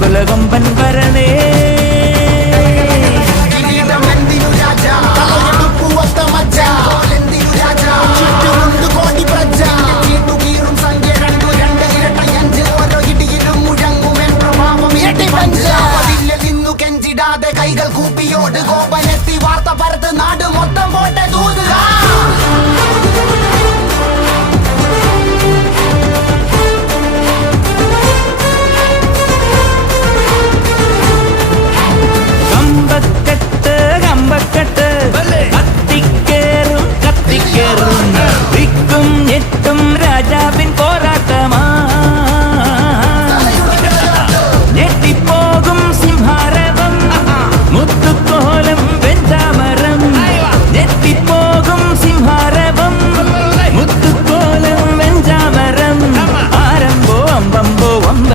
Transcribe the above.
കുലകൊമ്പൻ വരണേ കൈകൾ കൂപ്പിയോട് കോപനെത്തി വാർത്ത പരത്ത് നാട് മൊത്തം പോട്ടെ ദിക്കും ഞെട്ടും രാജാവിൻ